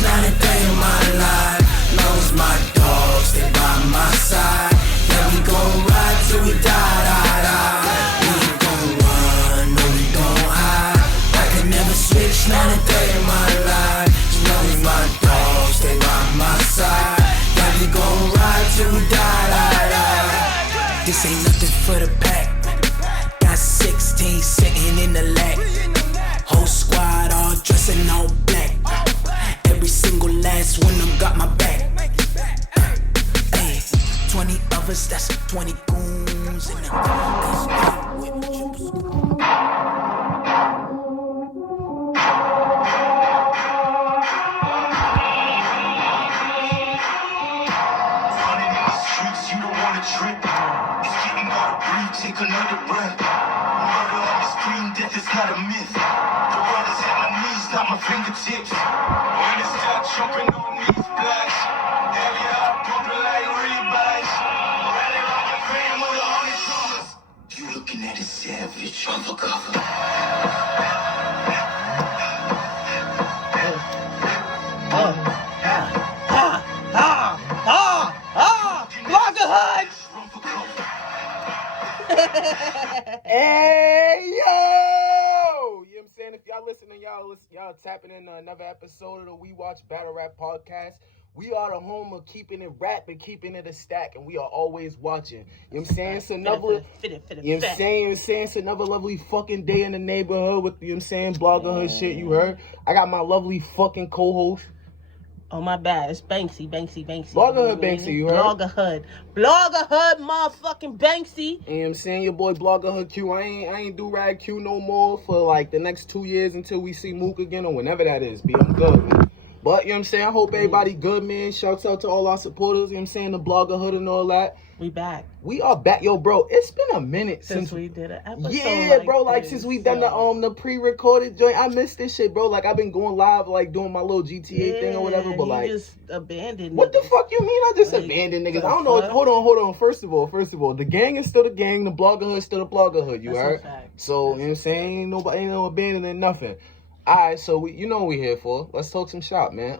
Not a day in my life. Long as my dogs stay by my side. Yeah, we gon' ride till we die, die, die. We ain't gon' run, no we gon' hide. I can never switch, not a day in my life. As long as my dogs stay by my side. Yeah, we gon' ride till we die, die, die. This ain't nothing for the pack. Got 16 sitting in the lap. Whole squad all dressing all black. Every single last one of them got my back. Hey, 20 of us, that's 20 goons in the streets, you don't wanna trip. It's getting hard to breathe, take another breath. Murder on the screen, death is not a myth. The world is at my knees, not my fingertips. When it starts jumping on these blacks, heavy heart pumping like rebags. Rally like a fan with 100 drummers. You looking at a savage undercover. Hey, yo! You know what I'm saying? If y'all listening, y'all tapping in another episode of the WeWatch BattleRap Podcast. We are the home of keeping it rap and keeping it a stack, and we are always watching. You know what I'm saying? It's another, you know what I'm saying? It's another lovely fucking day in the neighborhood with, you know what I'm saying, blogger hood shit, you heard? I got my lovely fucking co-host. Oh, my bad. It's Banksy. Blogger hood Banksy, you heard? Blogger hood, motherfucking Banksy. You know what I'm saying? Your boy Blogger Hood Q. I ain't Durag Q no more for like the next 2 years until we see Mook again or whenever that is, B. I'm good, man. But, you know what I'm saying? I hope everybody good, man. Shouts out to all our supporters, you know what I'm saying? The Blogger Hood and all that. We back. We are back. Yo, bro, it's been a minute since we did an episode. Yeah, bro, like since we've done the pre-recorded joint. I missed this shit, bro. Like I've been going live, like doing my little GTA thing or whatever, but like just abandoned what niggas. the fuck you mean I just abandoned niggas? I don't know. Hold on. First of all, the gang is still the gang, the blogger hood still the blogger hood, you heard? So, you know what I'm saying? Ain't no abandoning nothing. Alright, so you know what we here for. Let's talk some shop, man.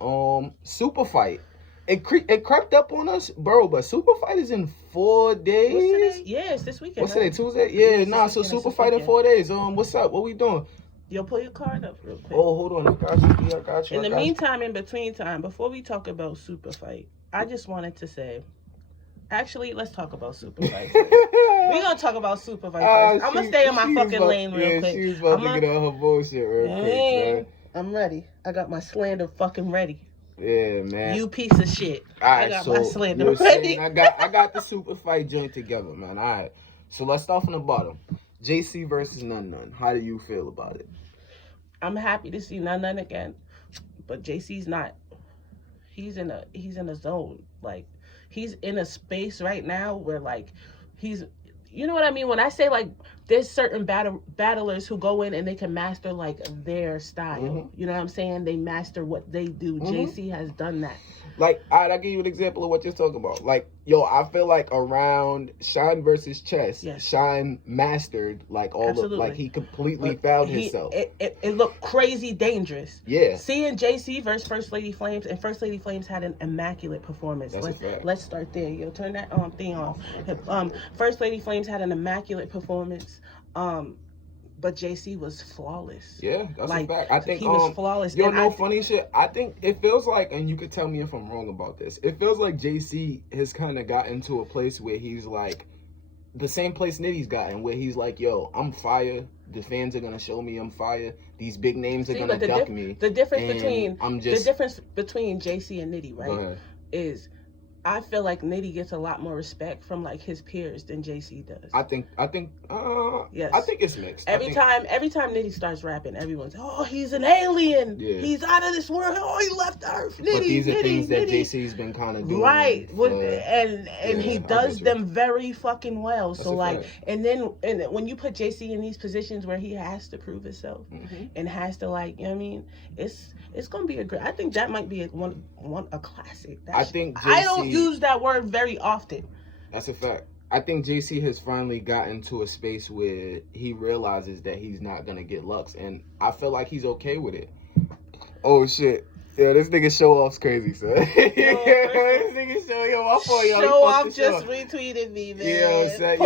SUPERFIGHT. It crept up on us, bro, but SUPERFIGHT is in 4 days. Yeah, it's this weekend. What's today, Tuesday? Yeah, so SUPERFIGHT in 4 days. What's up? What we doing? Yo, pull your card up real quick. Oh, hold on. I got you. In the meantime, in between time, before we talk about SUPERFIGHT, I just wanted to say, actually, let's talk about SUPERFIGHT. We're going to talk about SUPERFIGHT first. I'm going to stay in my fucking lane real quick. She's about to get on her bullshit real quick, man. I'm ready. I got my slander fucking ready. Yeah, man. You piece of shit. Alright, I got so my slander ready. I got the SUPERFIGHT joint together, man. Alright. So let's start from the bottom. JC versus None. How do you feel about it? I'm happy to see None again. But JC's not. He's in a zone. Like, he's in a space right now where like he's, you know what I mean? When I say like there's certain battlers who go in and they can master like their style. Mm-hmm. You know what I'm saying? They master what they do. Mm-hmm. JC has done that. Like, I'll give you an example of what you're talking about. Like, yo, I feel like around Shine versus Chess, yes. Shine mastered like all the, like he completely found himself. It looked crazy dangerous. Yeah. Seeing JC versus First Lady Flames, and First Lady Flames had an immaculate performance. Let's start there. Yo, turn that thing off. First Lady Flames had an immaculate performance. But JC was flawless. Yeah, that's a fact. I think he was flawless. Yo, no funny shit. I think it feels like, and you could tell me if I'm wrong about this, it feels like JC has kind of gotten to a place where he's like, the same place Nitty's gotten, where he's like, yo, I'm fire. The fans are gonna show me I'm fire. These big names are gonna duck me. The difference between JC and Nitty, right, is I feel like Nitty gets a lot more respect from like his peers than JC does. I think Yes. I think it's mixed. Every time Nitty starts rapping, everyone's, oh, he's an alien. Yeah. He's out of this world. Oh, he left Earth. Nitty, but these are Nitty, things that Nitty. JC's been kind of doing. Right. And yeah, he I does get you. them very fucking well. That's So a like, fact. and then when you put JC in these positions where he has to prove himself and has to like, you know what I mean? It's gonna be a great. I think that might be a classic. I think I don't JC use that word very often. That's a fact. I think JC has finally gotten to a space where he realizes that he's not gonna get Lux, and I feel like he's okay with it. Oh shit. Yo, this nigga show off's crazy, son. This nigga my fault, yo. Show off just retweeted me, man. Yeah, son,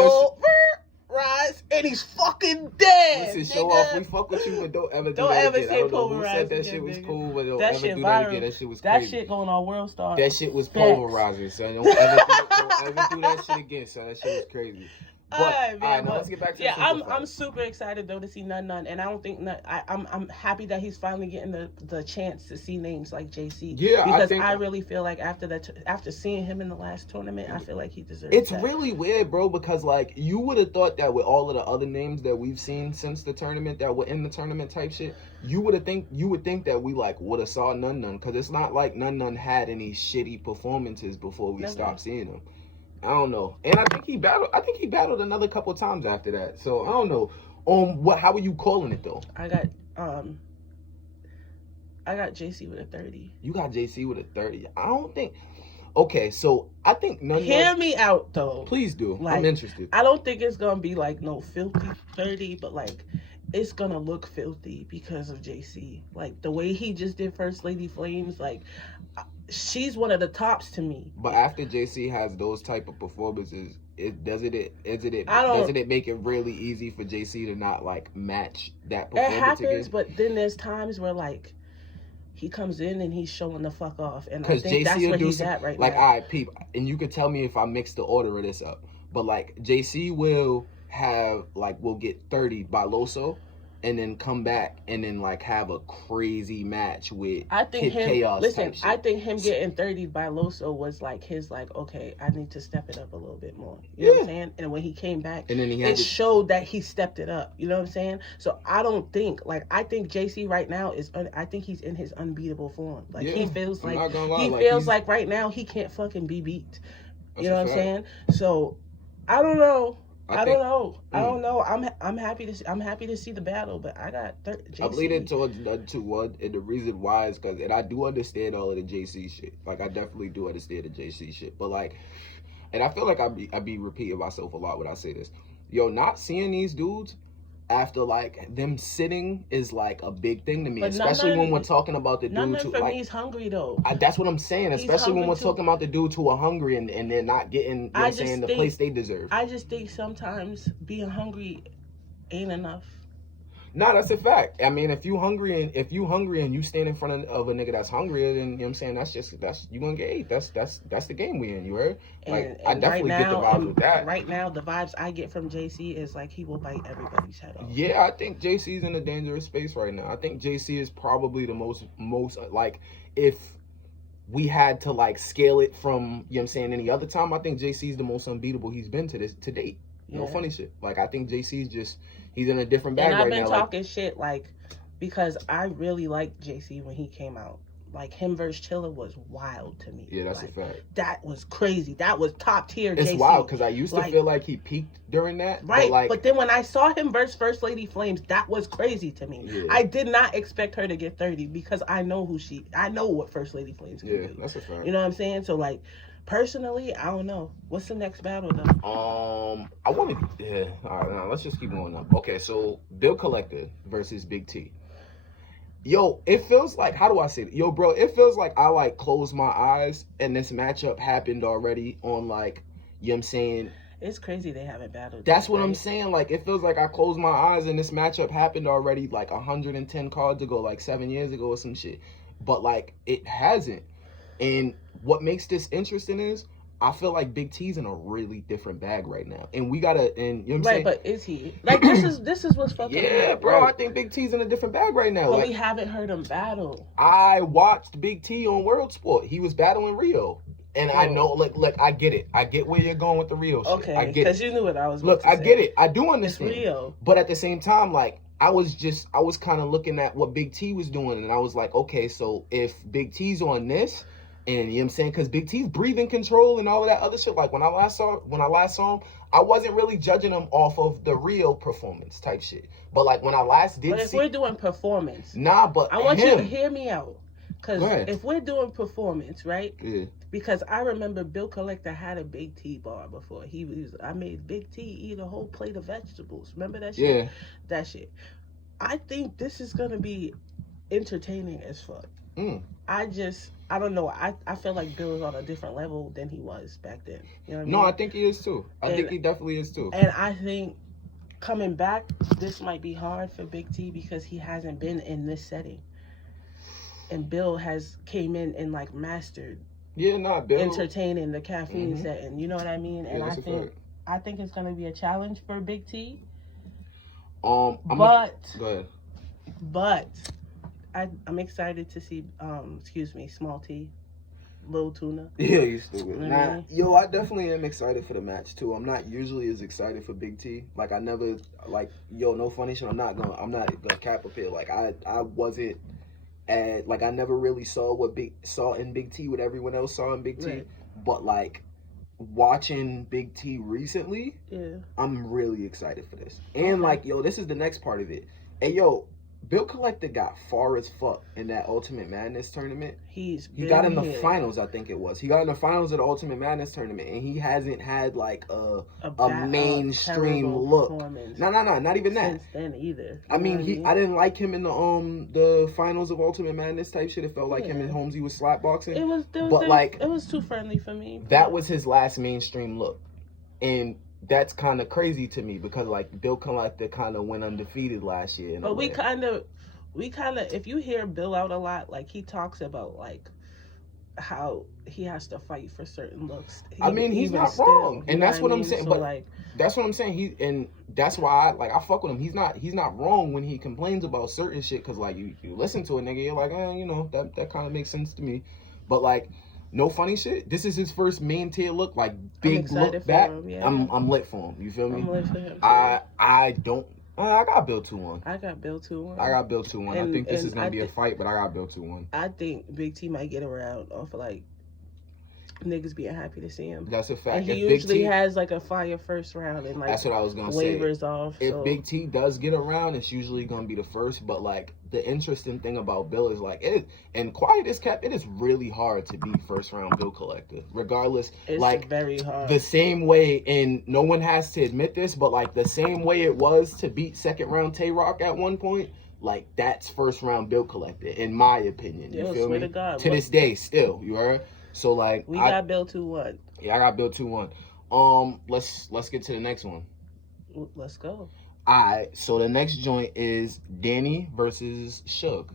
Rise, and he's fucking dead. Listen, show off. We fuck with you, but don't ever do that again. I don't know who said that shit was cool, but don't that ever shit do viral. that again. That shit was crazy. That shit going on World Star. That shit was Facts. pulverizing, son. Don't ever do that shit again, son. That shit was crazy. But, all right, man. now let's get back to yeah, the I'm super excited though to see None, and I don't think I'm happy that he's finally getting the chance to see names like JC. Yeah, because I think I really feel like after seeing him in the last tournament, I feel like he deserves. It's that. really weird, bro, because like you would have thought that with all of the other names that we've seen since the tournament that were in the tournament type shit, you would think that we like would have saw None, because it's not like None had any shitty performances before we stopped seeing him. I don't know, and I think he battled another couple times after that. So I don't know. How are you calling it though? I got JC with a 30. You got JC with a 30. I don't think. Okay, so I think None. Hear me out though. Please do. Like, I'm interested. I don't think it's gonna be like no filthy 30, but like it's gonna look filthy because of JC. Like the way he just did First Lady Flames, like she's one of the tops to me. But after JC has those type of performances, doesn't it make it really easy for JC to not like match that performance? It happens, again? but then there's times where like he comes in and he's showing the fuck off, and I think JC that's where he's some, at right like, now. all right, peep, and you can tell me if I mix the order of this up, but like JC will get 30 by Loso, and then come back and then like have a crazy match with Kid Chaos. Listen, I think him getting 30 by Loso was like his like, okay, I need to step it up a little bit more. You know what I'm saying? And when he came back, and then it showed that he stepped it up. You know what I'm saying? So I think JC right now I think he's in his unbeatable form. Like he feels like like right now he can't fucking be beat. You know what I'm saying? So I don't know. I don't know. I'm happy to see the battle, but I got JC. I'm leaning towards None 2-1, and the reason why is because, and I do understand all of the JC shit. Like I definitely do understand the JC shit, but like, and I feel like I be repeating myself a lot when I say this. Yo, not seeing these dudes after like them sitting is like a big thing to me, especially when we're talking about the dudes who like. He's hungry though. That's what I'm saying, especially when we're talking about the dudes who are hungry and they're not getting, the place they deserve. I just think sometimes being hungry ain't enough. No, that's a fact. I mean, if you hungry and you stand in front of a nigga that's hungrier, then you know what I'm saying, that's you gonna get ate. That's the game we in, you heard? Like I definitely get the vibes with that. Right now, the vibes I get from JC is like he will bite everybody's head off. Yeah, I think JC's in a dangerous space right now. I think JC is probably the most like, if we had to like scale it from, you know what I'm saying, any other time, I think JC's the most unbeatable he's been to date. No funny shit. Like I think JC's just, he's in a different bag right now. And I've been talking shit like, because I really liked JC when he came out. Like him versus Chilla was wild to me. Yeah, that's like, a fact. That was crazy. That was top tier. It's JC. wild because I used to feel like he peaked during that. Right, but then when I saw him versus First Lady Flames, that was crazy to me. Yeah. I did not expect her to get 30 because I know what First Lady Flames can do. Yeah, that's a fact. You know what I'm saying? So like, personally, I don't know. What's the next battle though? All right, now let's just keep going up. Okay, so Bill Collector versus Big T. Yo, it feels like, how do I say it? Yo, bro, it feels like I like closed my eyes and this matchup happened already on like, you know what I'm saying? It's crazy they haven't battled. That's what I'm saying. Like, it feels like I closed my eyes and this matchup happened already like 110 cards ago, like 7 years ago or some shit. But like, it hasn't. And what makes this interesting is I feel like Big T's in a really different bag right now, and we gotta, and you know what I'm saying. Right, but is he? Like this is what's fucking. Yeah, bro, I think Big T's in a different bag right now. But like, we haven't heard him battle. I watched Big T on World Sport. He was battling Rio. And I know, look, I get it. I get where you're going with the Rio shit. Okay, I get because it. you knew what I was. Look, I get it. I do understand. It's Rio. But at the same time, like, I was kind of looking at what Big T was doing, and I was like, okay, so if Big T's on this, and you know what I'm saying, because Big T's breathing control and all of that other shit. Like when I last saw him, I wasn't really judging him off of the Rio performance type shit. But like when I last did, but if we're doing performance, but I want you to hear me out. Because if we're doing performance, right? Yeah. Because I remember Bill Collector had a Big T bar before. I made Big T eat a whole plate of vegetables. Remember that shit? Yeah. That shit. I think this is gonna be entertaining as fuck. I don't know. I feel like Bill is on a different level than he was back then. You know what I mean? No, I think he is too. I think he definitely is too. And I think coming back, this might be hard for Big T because he hasn't been in this setting. And Bill has came in and like mastered Bill entertaining the caffeine setting. You know what I mean? And I think it's gonna be a challenge for Big T. Go ahead. But I'm excited to see Small T, Lil Tuna. Yeah, you stupid. I definitely am excited for the match too. I'm not usually as excited for Big T. Like I never no funny shit. I'm not gonna cap up here. Like I wasn't I never really saw saw in Big T what everyone else saw in Big T. Right. But like watching Big T recently, I'm really excited for this. And this is the next part of it. Hey Bill Collector got far as fuck in that Ultimate Madness tournament. He got in the finals, I think it was. He got in the finals of the Ultimate Madness tournament, and he hasn't had like a mainstream look. No, not even that. Since then either. I didn't like him in the finals of Ultimate Madness type shit. It felt like him and Holmesy was slapboxing. It was too friendly for me. That was his last mainstream look, and that's kind of crazy to me because like Bill Collector kind of went undefeated last year. But we kind of, if you hear Bill out a lot, like he talks about like how he has to fight for certain looks. He's not wrong, and that's what I'm saying. But that's what I'm saying. And that's why I fuck with him. He's not wrong when he complains about certain shit because like you listen to a nigga, you're like, that kind of makes sense to me. But like. No funny shit. This is his first main tier look, like big look back. I'm lit for him. You feel me? I'm lit for him. I got Bill 2-1. I got Bill 2-1. I think this is gonna be a fight, but I got Bill 2-1. I think Big T might get around off of like niggas being happy to see him. That's a fact. And he usually has like a fire first round and like that's what I was gonna waivers say. Off. If Big T does get around, it's usually gonna be the first. But like the interesting thing about Bill is like and quiet as kept, it is really hard to beat first round Bill Collector. Regardless, it's very hard. The same way, and no one has to admit this, but like the same way it was to beat second round Tay Rock at one point. Like that's first round Bill Collector, in my opinion. You feel me? To God, this day, still, you heard. So like we got Bill 2-1. Yeah, I got Bill 2-1. Let's get to the next one. Let's go. Alright, so the next joint is Danny versus Suge.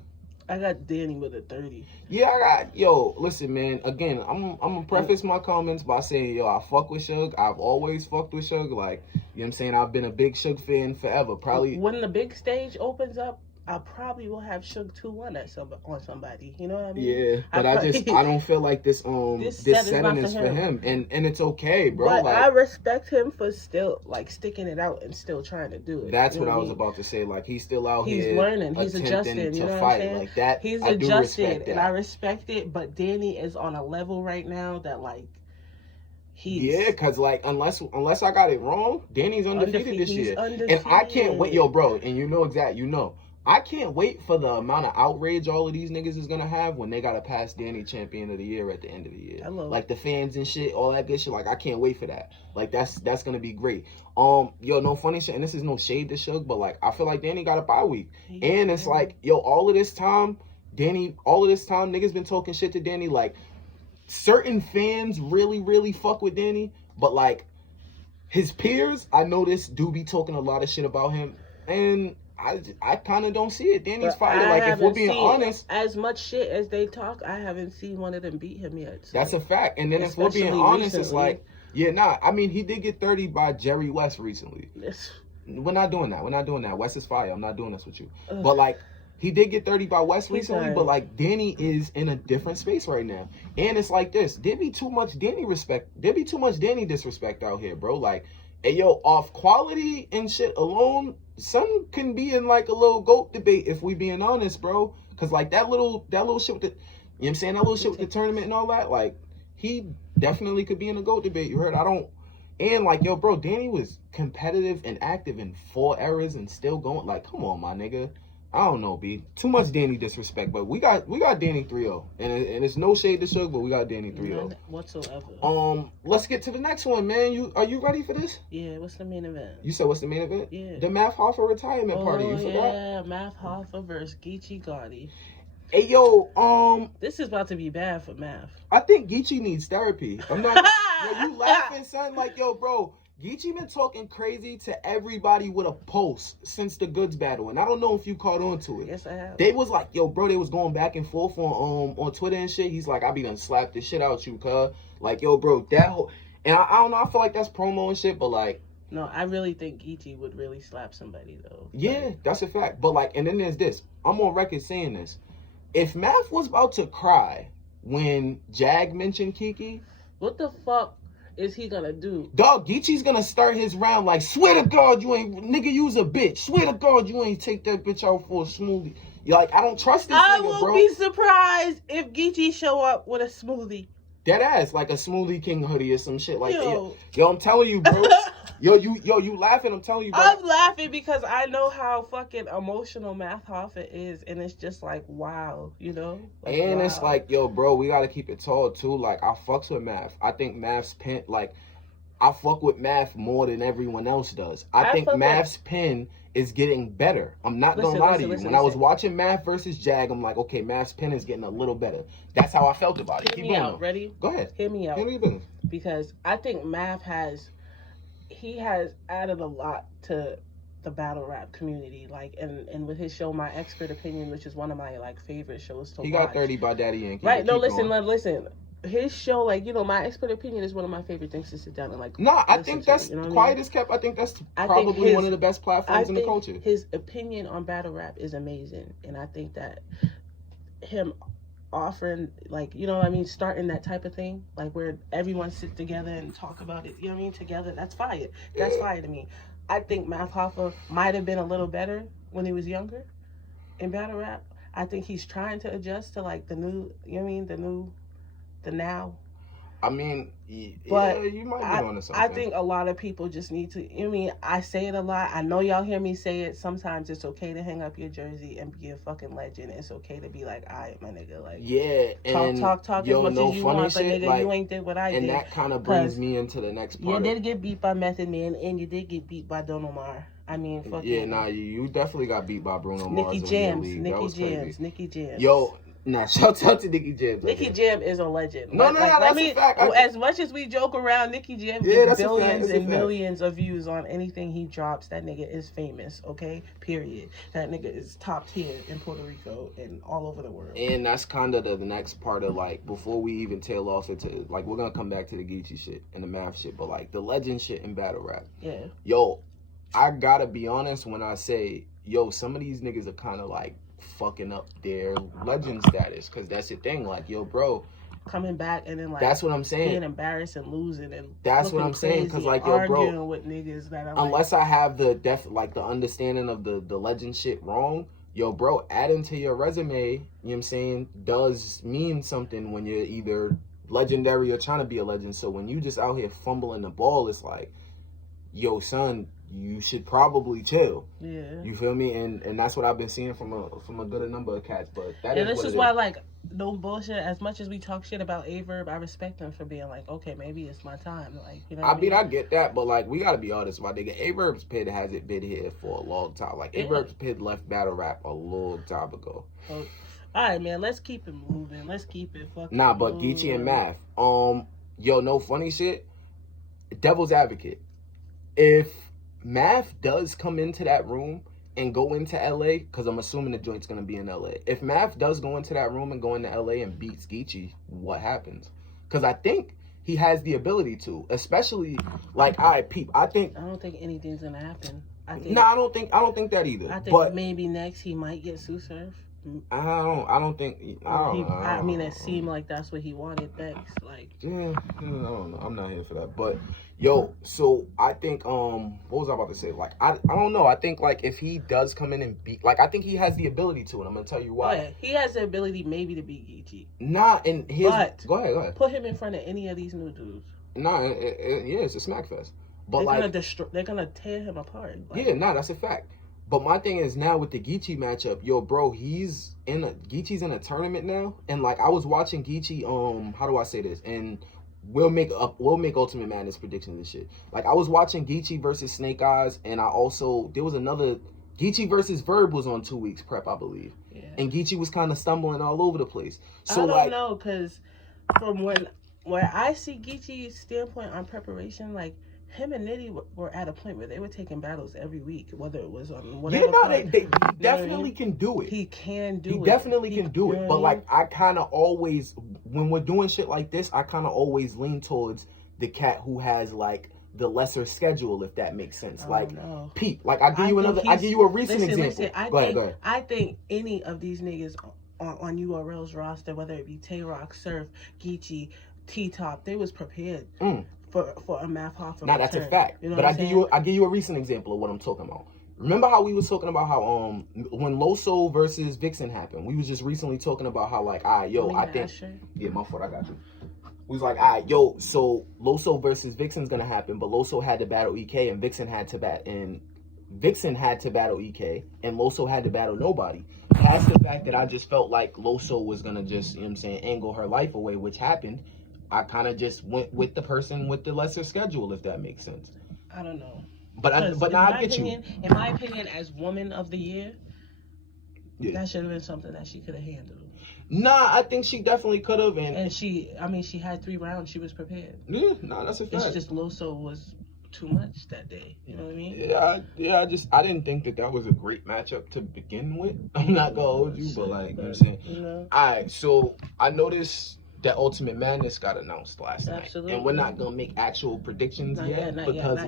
I got Danny with a 30. Yeah, listen, man. Again, I'm gonna preface my comments by saying, I fuck with Suge. I've always fucked with Suge. Like, you know what I'm saying? I've been a big Suge fan forever. Probably when the big stage opens up, I probably will have Suge 2-1 on somebody. You know what I mean? Yeah, but I don't feel like this setting is for him. And it's okay, bro. But I respect him for still like sticking it out and still trying to do it. That's what I was about to say. Like he's still out here. He's learning. He's adjusting. You know what I'm saying? Like that. He's adjusted, and I respect it. But Danny is on a level right now that like. Because like unless I got it wrong, Danny's undefeated this year, and I can't wait, bro. And I can't wait for the amount of outrage all of these niggas is gonna have when they gotta pass Danny Champion of the Year at the end of the year. Like the fans and shit, all that good shit. Like I can't wait for that. Like that's gonna be great. No funny shit, and this is no shade to Suge, but like I feel like Danny got a bye week, and it's like all of this time, niggas been talking shit to Danny. Like certain fans really fuck with Danny, but like his peers, I noticed do be talking a lot of shit about him, and I kind of don't see it. Danny's fighting. Like, if we're being honest, as much shit as they talk, I haven't seen one of them beat him yet. So. That's a fact. And then if we're being honest, it's like, he did get 30 by Jerry West recently. We're not doing that. West is fire. I'm not doing this with you. But like, He did get 30 by West He's recently, alright. but like Danny is in a different space right now. And it's like this. There be too much Danny respect. There be too much Danny disrespect out here, bro. Like, hey, yo, off quality and shit alone, some can be in like a little GOAT debate if we being honest, bro. Cause like that little shit with the, you know what I'm saying? That little shit with the tournament and all that, like, he definitely could be in a GOAT debate. You heard? And like, yo, bro, Danny was competitive and active in 4 eras and still going. Like, come on, my nigga. I don't know, B. Too much Danny disrespect, but we got Danny 3-0. And it's no shade to Suge, but we got Danny 3-0. None whatsoever. Let's get to the next one, man. Are you ready for this? Yeah, what's the main event? You said what's the main event? Yeah. The Math Hoffa retirement party. You forgot? Yeah, Math Hoffa versus Geechee Gotti. Hey, yo, This is about to be bad for Math. I think Geechee needs therapy. I'm not. Yo, you laughing, son? Like, yo, bro. Geechee been talking crazy to everybody with a post since the Goods battle, and I don't know if you caught on to it. Yes, I have. They was like, yo, bro, they was going back and forth on Twitter and shit. He's like, I be done slapped the shit out you, cuz. Like, yo, bro, that whole, and I don't know, I feel like that's promo and shit, but like, No, I really think Geechee would really slap somebody though. yeah, that's a fact. But like, and then there's this. I'm on record saying this. If Math was about to cry when Jag mentioned Kiki, What the fuck is he gonna do? dog, Geechee's gonna start his round like, swear to God you ain't, nigga, you's a bitch. Swear to God you ain't take that bitch out for a smoothie. You're like, I don't trust this I nigga, will bro. be surprised if Geechee show up with a smoothie. Dead ass, like a Smoothie King hoodie or some shit like that. Yo. Yo, I'm telling you, bro. you laughing, I'm telling you, bro. I'm laughing because I know how fucking emotional Math Hoffa is, and it's just like, wow, you know? Like, And wow. it's like, yo, bro, we gotta keep it tall too. Like, I fucks with Math. I think Math's pen, like, I fuck with Math more than everyone else does. I think fuck Math's pen is getting better. I'm not gonna lie to you. When I was watching Math versus Jag, I'm like, okay, Math's pen is getting a little better. That's how I felt about it. Hear Keep me going, out. though. Ready? Go ahead. Hear me out. Handle your business. Because I think Math has added a lot to the battle rap community, like, and with his show My Expert Opinion, which is one of my like favorite shows to watch. He got 30 by Daddy Yankee. Right? No, Keep listen, going. listen. His show, like, you know, My Expert Opinion is one of my favorite things to sit down and like. Nah, I listen think to, that's you know what I quiet mean? as kept. I think that's I think probably his- one of the best platforms in the think culture. his opinion on battle rap is amazing, and I think that him offering, like, you know what I mean, starting that type of thing, like where everyone sit together and talk about it, you know what I mean, together, that's fire. That's fire to me. I think Math Hoffa might have been a little better when he was younger in battle rap. I think he's trying to adjust to like the new, you know what I mean, the now. I mean, But yeah, you might be on to something. I think a lot of people just need to, you know what I mean, I say it a lot. I know y'all hear me say it. Sometimes it's okay to hang up your jersey and be a fucking legend. It's okay to be like, all right, my nigga. Like, yeah, and talk as yo, much no as you funny want, but shit, nigga, like, you ain't did what I and did. that kind of brings 'Cause me into the next You part. did get beat by Method Man, and you did get beat by Don Omar. I mean, fuck Yeah, you. nah, you definitely got beat by Bruno Mars. Nicky in your Jams, league. That Nicky was Jams, crazy. Nicky Jams. Yo, nah, shout out to Nicky Jams. Nicky Jam is a legend. No, that's a fact. As much as we joke around, Nicky Jam Yeah, gets that's a fact, billions that's a and fact. millions of views on anything he drops. That nigga is famous, okay? Period. That nigga is top tier in Puerto Rico and all over the world. And that's kind of the next part of, like, before we even tail off into, like, we're going to come back to the Geechee shit and the Math shit, but, like, the legend shit in battle rap. Yeah. Yo, I gotta be honest when I say, yo, some of these niggas are kind of, like, fucking up their legend status, because that's the thing. Like, yo, bro, Coming back and then, like, that's what I'm saying. being embarrassed and losing and That's what looking I'm saying, 'cause, crazy like, and yo, bro, arguing with niggas that are Unless I have the the understanding of the legend shit wrong, yo, bro, adding to your resume, you know what I'm saying, does mean something when you're either legendary or trying to be a legend. So when you just out here fumbling the ball, it's like, yo, son, you should probably chill. Yeah. You feel me? And that's what I've been seeing from a good number of cats. But that And is this what is it why, is. like, no bullshit. As much as we talk shit about Averb, I respect him for being like, okay, maybe it's my time. Like, you know what I mean, I get that, but like, we gotta be honest, my nigga. Averb's Pit hasn't been here for a long time. Like, Averb's Pit left battle rap a long time ago. So, all right, man. Let's keep it moving. Let's keep it fucking. Nah, but moving. Geechee and Math. Yo, no funny shit. Devil's advocate. If Math does come into that room and go into LA, because I'm assuming the joint's gonna be in LA. If Math does go into that room and go into LA and beats Geechee, what happens? Because I think he has the ability to, especially like, all right, peep. I I don't think anything's gonna happen. I don't think that either. I think but maybe next he might get Sue Surf. I don't think. I mean, it seemed like that's what he wanted next. Like, yeah, I don't know. I'm not here for that. But yo, so I think what was I about to say? Like, I don't know. I think like if he does come in and beat, like I think he has the ability to, and I'm gonna tell you why. Oh, yeah. He has the ability maybe to beat Geechee. Nah, and his. But go ahead. Put him in front of any of these new dudes. Nah, yeah, it's a smack fest. But they're gonna tear him apart. Like, yeah, nah, that's a fact. But my thing is now with the Geechee matchup, yo, bro, Geechee's in a tournament now, and like I was watching Geechee, how do I say this? And we'll make Ultimate Madness predictions and shit. Like I was watching Geechee versus Snake Eyes, and there was another Geechee versus Verb was on 2 weeks prep, I believe. Yeah. And Geechee was kind of stumbling all over the place. So I don't know, because from where I see Geechee's standpoint on preparation, like him and Nitty were at a point where they were taking battles every week, whether it was on whatever. Yeah, no, they definitely can do it. He can do it. He definitely can do it. But like, I kind of always, when we're doing shit like this, I kind of always lean towards the cat who has like the lesser schedule, if that makes sense. Like Pete, like I give you a recent example. Go ahead. I think any of these niggas on URL's roster, whether it be Tay-Rock, Surf, Geechee, T-Top, they was prepared. For a Math Hoffa. Now that's a fact. You know, but I give you a recent example of what I'm talking about. Remember how we was talking about how when Loso versus Vixen happened, we was just recently talking about how like, I think yeah, my fault, I got you. We was like, so Loso versus Vixen's gonna happen, but Loso had to battle EK and Vixen had to battle EK and Loso had to battle nobody. That's the fact that I just felt like Loso was gonna just, you know what I'm saying, angle her life away, which happened. I kind of just went with the person with the lesser schedule, if that makes sense. I don't know. But now I get you. In my opinion, as Woman of the Year, that should have been something that she could have handled. Nah, I think she definitely could have. And she had 3 rounds. She was prepared. Yeah, nah, that's a fact. It's just Loso was too much that day. You know what I mean? Yeah, I didn't think that was a great matchup to begin with. I'm not gonna hold you, but like, you know what I'm saying? You know? All right, so I noticed that Ultimate Madness got announced last night, and we're not gonna make actual predictions yet because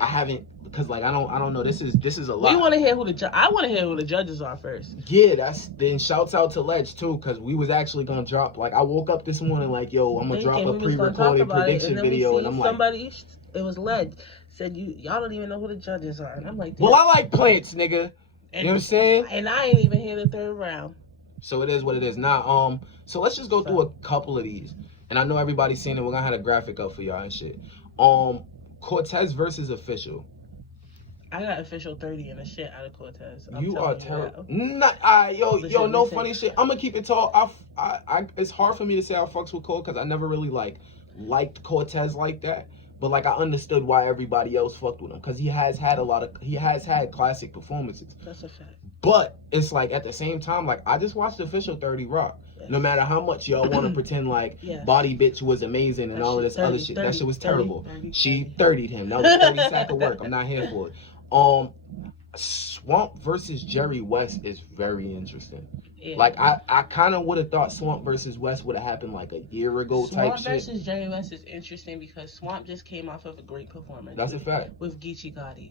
I haven't, because like I don't know. This is a lot. We want to hear I want to hear who the judges are first. Yeah, then shouts out to Ledge too, because we was actually gonna drop. Like I woke up this morning like, yo, I'm gonna drop a pre-recorded prediction video, and I'm like, somebody, it was Ledge said y'all don't even know who the judges are, and I'm like, well, I like plants, nigga. You know what I'm saying? And I ain't even hear the 3rd round. So it is what it is. Now, so let's just go through a couple of these. And I know everybody's seen it. We're gonna have a graphic up for y'all and shit. Cortez versus Official. I got Official 30 and the shit out of Cortez. You are terrible. Yo, no funny shit. I'm gonna keep it tall. It's hard for me to say I fucks with Cole because I never really liked Cortez like that. But like I understood why everybody else fucked with him because he has had classic performances. That's a fact. But it's like at the same time, like I just watched Official 30 rock. Yes. No matter how much y'all want to pretend like Body Bitch was amazing and all of this other shit, that shit was terrible. 30. She 30'd him. That was 30 sack of work. I'm not here for it. Swamp versus Jerry West is very interesting. Yeah. Like I kind of would have thought Swamp versus West would have happened like a year ago type shit. Swamp versus Jerry West is interesting because Swamp just came off of a great performance. That's a fact. With Geechee Gotti.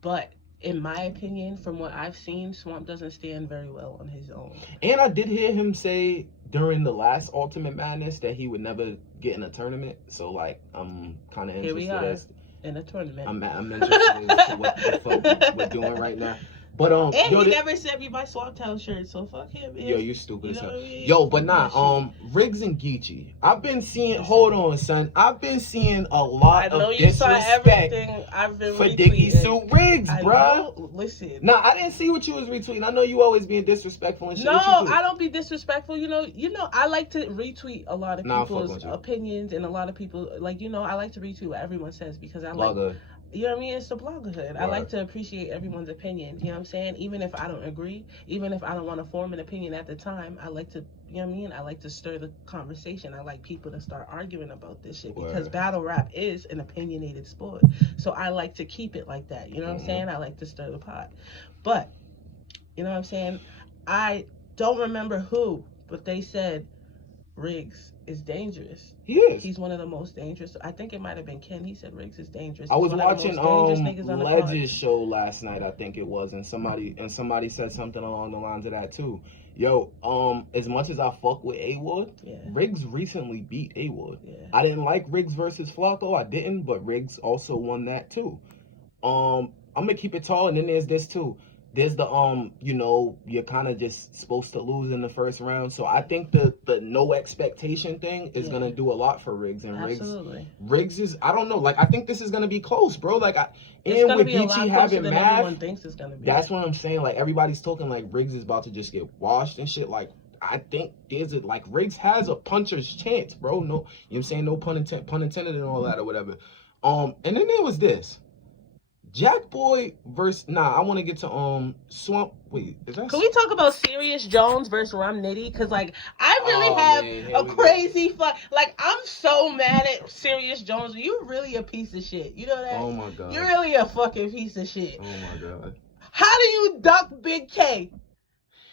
But in my opinion, from what I've seen, Swamp doesn't stand very well on his own. And I did hear him say during the last Ultimate Madness that he would never get in a tournament. So like I'm kind of interested. Here we are in a tournament. I'm interested in what the fuck we're doing right now. But and he never sent me my Swamp Town shirt, so fuck him. Yo, you stupid as hell. I mean? Yo, but nah, Riggs and Geechee. I've been seeing. Hold on, son. I've been seeing a lot of disrespect for Diggy Suit Riggs, bro. Listen. Nah, I didn't see what you was retweeting. I know you always being disrespectful and shit. No, I don't be disrespectful. You know, I like to retweet a lot of people's opinions and a lot of people I like to retweet what everyone says because I like. You know what I mean? It's the bloggerhood. Right. I like to appreciate everyone's opinion. You know what I'm saying? Even if I don't agree, even if I don't want to form an opinion at the time, I like to, you know what I mean? I like to stir the conversation. I like people to start arguing about this shit because battle rap is an opinionated sport. So I like to keep it like that. You know what I'm saying? I like to stir the pot. But, you know what I'm saying? I don't remember who, but they said Riggs is dangerous. He is. He's one of the most dangerous. I think it might have been Ken. He said Riggs is dangerous. I was watching Ledge's Ledge's show last night, I think it was, and somebody said something along the lines of that too. Yo, as much as I fuck with A-Wood, Riggs recently beat A-Wood. Yeah. I didn't like Riggs versus Flacco, I didn't, but Riggs also won that too. I'm gonna keep it tall, and then there's this too. There's the you're kind of just supposed to lose in the first round. So I think the no expectation thing is gonna do a lot for Riggs. And Riggs is, I don't know, like I think this is gonna be close, bro. Like it's gonna be a lot closer than everyone thinks it's gonna be. That's what I'm saying. Like everybody's talking like Riggs is about to just get washed and shit. Like I think Riggs has a puncher's chance, bro. No, you know what I'm saying? No pun intended and all that or whatever. And then there was this. Jack Boy versus I want to get to Swamp. Wait, is that? Can we talk about Serious Jones versus Rum Nitty? Because like I really have a crazy fuck. Like I'm so mad at Serious Jones. You really a piece of shit. You know that? Oh my god. You're really a fucking piece of shit. Oh my god. How do you duck Big K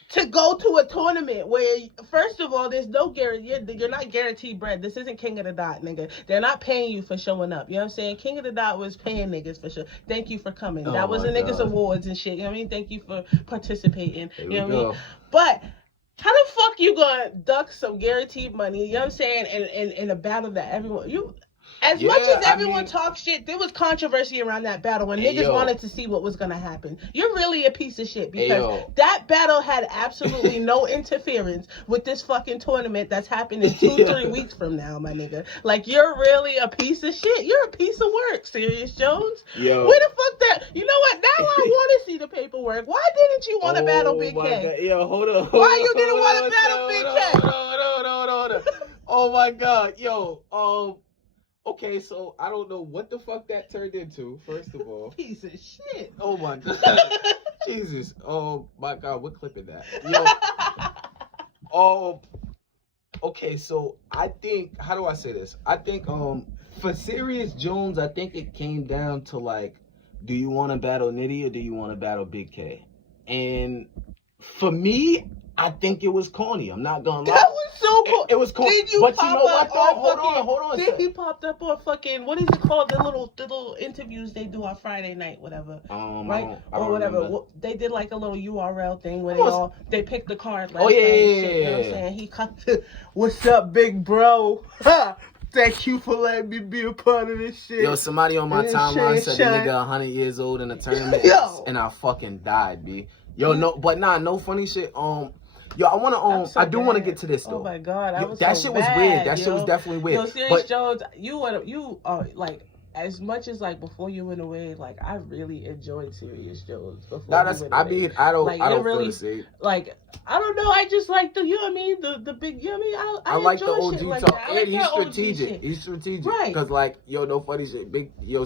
to go to a tournament where, first of all, there's no guarantee, you're not guaranteed bread. This isn't King of the Dot, nigga. They're not paying you for showing up. You know what I'm saying? King of the Dot was paying niggas for sure. Thank you for coming. That was a niggas awards and shit. You know what I mean? Thank you for participating. You know what I mean? But how the fuck you gonna duck some guaranteed money? You know what I'm saying? In a battle that everyone As much as everyone talks shit, there was controversy around that battle when niggas wanted to see what was going to happen. You're really a piece of shit because that battle had absolutely no interference with this fucking tournament that's happening 2-3 weeks from now, my nigga. Like, you're really a piece of shit. You're a piece of work, Serious Jones. Yo. Where the fuck that? You know what? Now I want to see the paperwork. Why didn't you want to battle Big K? God. Yo, hold on. Why you didn't want to battle Big K? Hold on. Oh my God. Yo, okay, so I don't know what the fuck that turned into, first of all. Piece of shit. Oh my God. Jesus. Oh my God, we're clipping that. Yo. Okay, so I think, how do I say this? I think for Serious Jones, I think it came down to like, do you want to battle Nitty or do you want to battle Big K? And for me, I think it was corny. I'm not gonna lie. That was so cool. It was corny. But you know what though? Hold on. Then he popped up on fucking, what is it called? The little interviews they do on Friday night, whatever. Right? I don't whatever. Remember. They did like a little URL thing where they picked the card. Oh yeah. You know what I'm saying? He cut to, what's up, big bro? Thank you for letting me be a part of this shit. Yo, somebody on my timeline said the nigga 100 years old in a tournament, and I fucking died, B. Yo, no funny shit. Yo, I wanna I do want to get to this though. Oh my God, that shit was weird. That shit was definitely weird. Yo, Serious Jones, you like, as much as like before you went away, like I really enjoyed Serious Jones before. I don't really feel the same. Like I don't know, I just like the, you know what I mean, the big, you know what I mean. I like the OG like talk, and he's strategic. He's strategic, right? Because like no funny shit,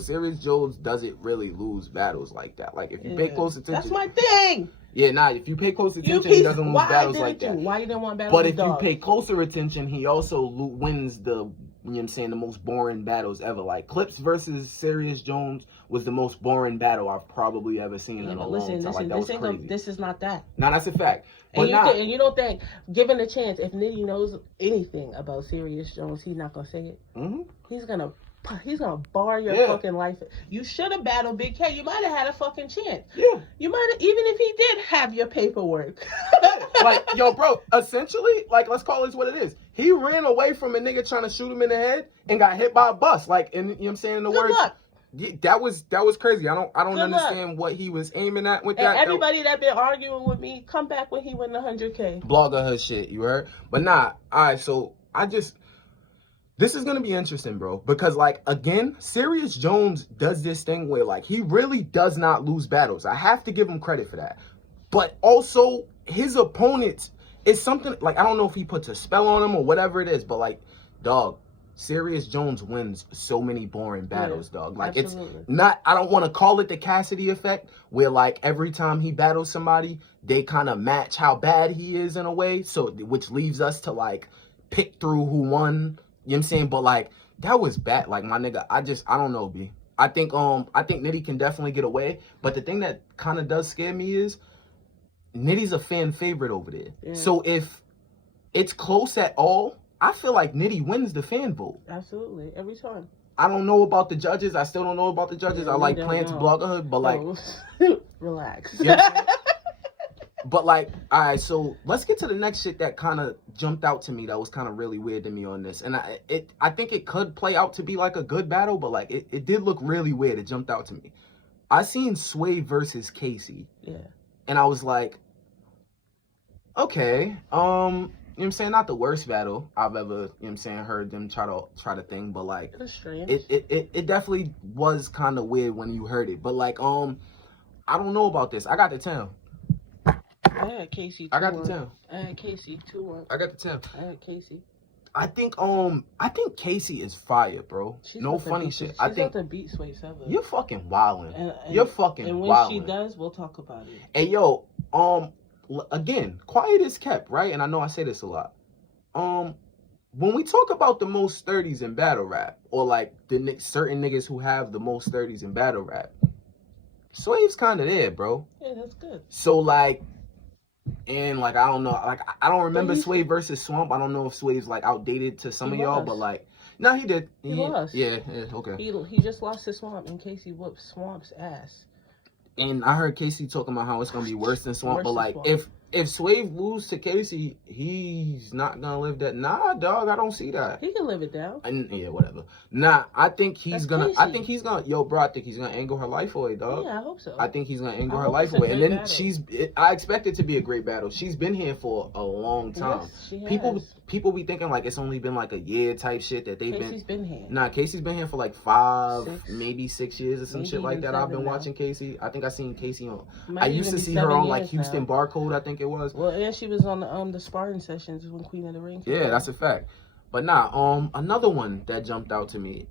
Serious Jones doesn't really lose battles like that. Like if you pay close attention, that's my thing. Yeah, if you pay close attention, he doesn't lose battles like that. Why you didn't want battles? But if you pay closer attention, he also wins the, you know what I'm saying, the most boring battles ever. Like Clips versus Serious Jones was the most boring battle I've probably ever seen in a long time. Like, that was crazy. This is not that. No, that's a fact. But and you don't think, given a chance, if Nitty knows anything about Serious Jones, he's not gonna say it. Mm-hmm. He's gonna bar your fucking life. You should have battled Big K. You might have had a fucking chance. Yeah. You might have, even if he did have your paperwork. Like, yo, bro, essentially, like, let's call this what it is. He ran away from a nigga trying to shoot him in the head and got hit by a bus. Like, and you know what I'm saying? In the words. Yeah, that was crazy. I don't understand what he was aiming at with that. Everybody that been arguing with me, come back when he win the 100K. Blogger her shit, you heard? But nah, alright, so this is going to be interesting, bro, because, like, again, Serious Jones does this thing where, like, he really does not lose battles. I have to give him credit for that. But also, his opponents is something, like, I don't know if he puts a spell on him or whatever it is, but, like, dog, Serious Jones wins so many boring battles, dog. Like, absolutely. It's not, I don't want to call it the Cassidy effect, where, like, every time he battles somebody, they kind of match how bad he is in a way, so, which leaves us to, like, pick through who won. You know what I'm saying? But like, that was bad. Like, my nigga, I don't know, B. I think Nitty can definitely get away. But the thing that kind of does scare me is Nitty's a fan favorite over there. Yeah. So if it's close at all, I feel like Nitty wins the fan vote. Absolutely, every time. I don't know about the judges. I still don't know about the judges. Yeah, I like Plants Bloggerhood, but like, relax. Yeah. But like, all right, so let's get to the next shit that kind of jumped out to me that was kind of really weird to me on this. And I think it could play out to be like a good battle, but like it did look really weird. It jumped out to me. I seen Sway versus Casey. Yeah. And I was like, okay, you know what I'm saying? Not the worst battle I've ever, you know what I'm saying, heard them try to thing, but like it definitely was kind of weird when you heard it. But like I don't know about this. I got the 10. I had Casey 2-1. I got the 10. I had Casey 2-1. I got the 10. I had Casey. I think Casey is fire, bro. No funny shit. She's about to beat Sway 7. You're fucking wildin'. You're fucking wildin'. And when she does, we'll talk about it. Hey yo, again, quiet is kept, right? And I know I say this a lot. When we talk about the most 30s in battle rap, or like the certain niggas who have the most 30s in battle rap, Sway's kind of there, bro. Yeah, that's good. So like, and like I don't know, like I don't remember Sway versus Swamp. I don't know if Sway's like outdated to some of y'all, but like, no, he did. He lost. Yeah, okay. He just lost to Swamp, and Casey whooped Swamp's ass. And I heard Casey talking about how it's gonna be worse than Swamp, but like if Sway lose to Casey, he's not gonna live that. Nah, dog, I don't see that. He can live it down. Yeah, whatever. Nah, I think he's gonna. I think he's gonna. Yo, bro, I think he's gonna angle her life away, dog. Yeah, I hope so. I think he's gonna angle her life away, and then I expect it to be a great battle. She's been here for a long time. Yes, she has. People be thinking like it's only been like a year type shit that they've Casey's been here. Nah, Casey's been here for like 5, maybe 6 years or some shit like that. I've been watching Casey. I think I seen Casey on. I used to see her on like Houston Barcode, I think it was. Well, yeah, she was on the sparring sessions when Queen of the Ring. Yeah, that's a fact. But nah, another one that jumped out to me,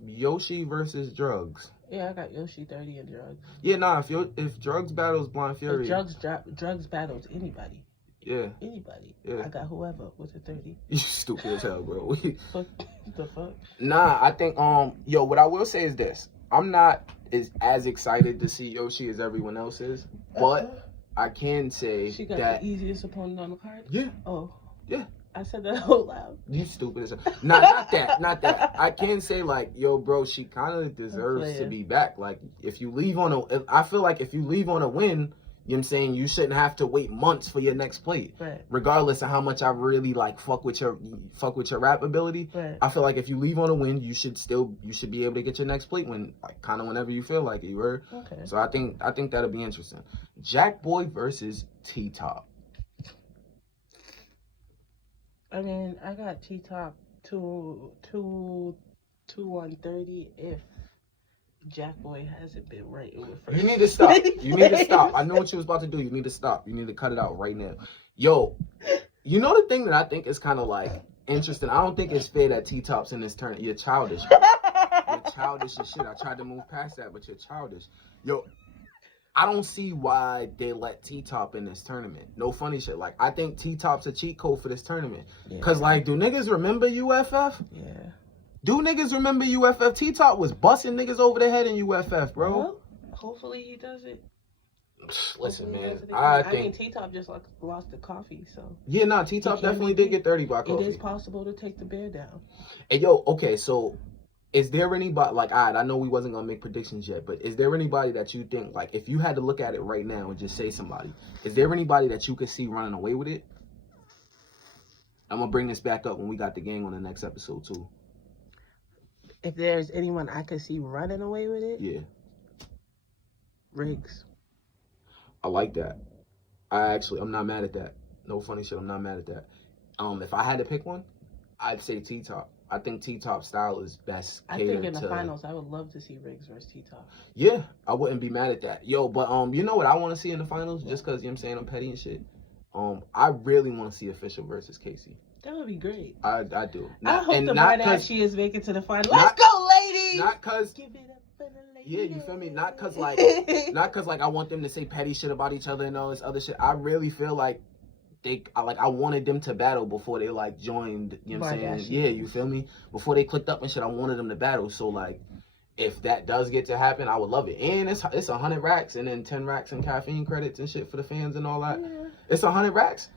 Yoshi versus Drugs. Yeah, I got Yoshi 30 and Drugs. Yeah, nah, if Drugs battles Blind Fury. If Drugs battles anybody. Yeah. Anybody. Yeah. I got whoever with a 30. You stupid as hell, bro. The fuck? Nah, I think yo, what I will say is this. I'm not as excited to see Yoshi as everyone else is, but I can say she got that the easiest opponent on the card? Yeah. Oh. Yeah. I said that out loud. You stupid as hell. Not that. I can say like, yo, bro, she kind of deserves to be back. Like, if you leave on I feel like if you leave on a win, you know what I'm saying, you shouldn't have to wait months for your next plate. Right. Regardless of how much I really like fuck with your rap ability. Right. I feel like if you leave on a win, you should be able to get your next plate when like kind of whenever you feel like it. You heard? Okay. So I think that'll be interesting. Jack Boy versus T Top. I mean, I got T Top 2-1-30 if Jack Boy hasn't been right with first. You need to stop. You need to stop. I know what you was about to do. You need to stop. You need to cut it out right now. Yo, you know the thing that I think is kind of like interesting? I don't think it's fair that T-Top's in this tournament. You're childish, bro. You're childish as shit. I tried to move past that, but you're childish. Yo, I don't see why they let T-Top in this tournament. No funny shit. Like, I think T-Top's a cheat code for this tournament. Because, like, do niggas remember UFF? Yeah. Do niggas remember UFF? T-Top was busting niggas over the head in UFF, bro. Well, hopefully he does it. Listen, man. I mean, T-Top just lost the coffee, so. Yeah, nah, T-Top definitely did get 30 by coffee. It is possible to take the bear down. Hey, yo, okay, so is there anybody, like, all right, I know we wasn't going to make predictions yet, but is there anybody that you think, like, if you had to look at it right now and just say somebody, is there anybody that you could see running away with it? I'm going to bring this back up when we got the gang on the next episode, too. If there's anyone I could see running away with it? Yeah. Riggs. I like that. I'm not mad at that. No funny shit, I'm not mad at that. If I had to pick one, I'd say T-Top. I think T-Top style is best catered to... I think in the finals, I would love to see Riggs versus T-Top. Yeah, I wouldn't be mad at that. Yo, but you know what I want to see in the finals? Just because, you know what I'm saying, I'm petty and shit. I really want to see Official versus Casey. That would be great. I do. I hope the bright ass she is making to the final. Let's go, ladies! Not because... Give it up for the ladies. Yeah, you feel me? Not because like I want them to say petty shit about each other and all this other shit. I really feel like I wanted them to battle before they like joined, you know what I'm saying? Yeah, you feel me? Before they clicked up and shit, I wanted them to battle. So like, if that does get to happen, I would love it. And it's 100 racks and then 10 racks and caffeine credits and shit for the fans and all that. Yeah. It's 100 racks.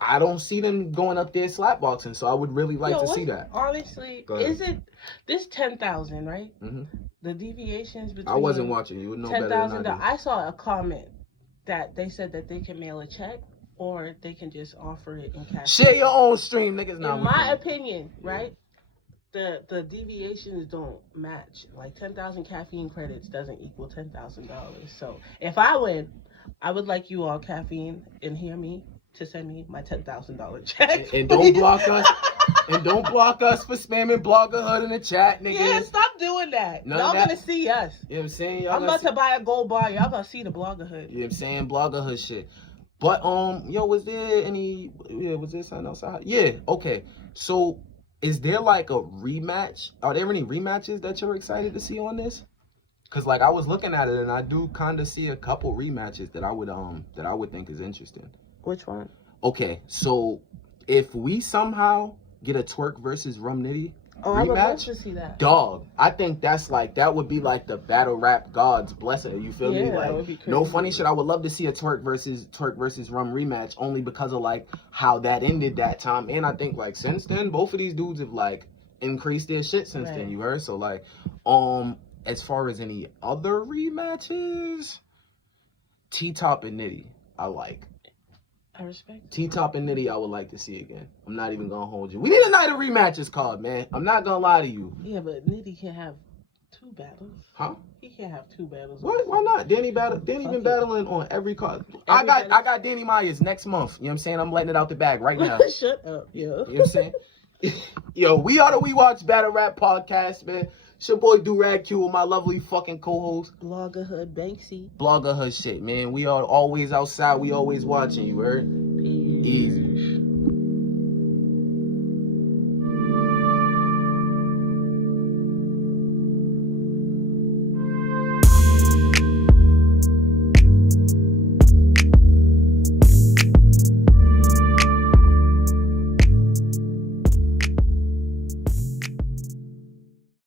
I don't see them going up there slapboxing, so I would really like to see that. Honestly, is it this 10,000, right? Mm-hmm. The deviations between. I wasn't watching. You would know better than I do. I saw a comment that they said that they can mail a check or they can just offer it in cash. Share your own stream, niggas. In my opinion, right? The deviations don't match. Like 10,000 caffeine credits doesn't equal $10,000. So if I win, I would like you all, caffeine, and hear me, to send me my $10,000 check. And don't block us. And don't block us for spamming Bloggerhood in the chat, nigga. Yeah, stop doing that. None Y'all of that. gonna see us. You know what I'm saying? Y'all I'm about to buy a gold bar. Y'all gonna see the Bloggerhood. You know what I'm saying? Bloggerhood shit. But yo, was there something else? Yeah, okay. So is there like a rematch? Are there any rematches that you're excited to see on this? Cause like I was looking at it and I do kind of see a couple rematches that I would think is interesting. Which one? Okay, so if we somehow get a Twerk versus Rum Nitty rematch, I would love to see that. Dog, I think that would be like the battle rap gods blessing. You feel me? Like, that would be crazy. No funny shit. I would love to see a Twerk versus Rum rematch only because of like how that ended that time. And I think like since then, both of these dudes have like increased their shit since then. You heard? So like, as far as any other rematches, T-Top and Nitty, I like. I respect. T-Top and Nitty, I would like to see again. I'm not even gonna hold you. We need a night of rematches card, man. I'm not gonna lie to you. Yeah, but Nitty can have 2 battles. Huh? He can't have 2 battles. What? Why not? Danny been battling on every card. I got Danny Myers next month. You know what I'm saying? I'm letting it out the bag right now. Shut up, yo. You know what I'm saying? Yo, we are the WeWatch BattleRap podcast, man. It's your boy Durag Q with my lovely fucking co-host. Bloggerhood Bankszy. Bloggerhood shit, man. We are always outside. We always watching you, heard? Peace. Easy.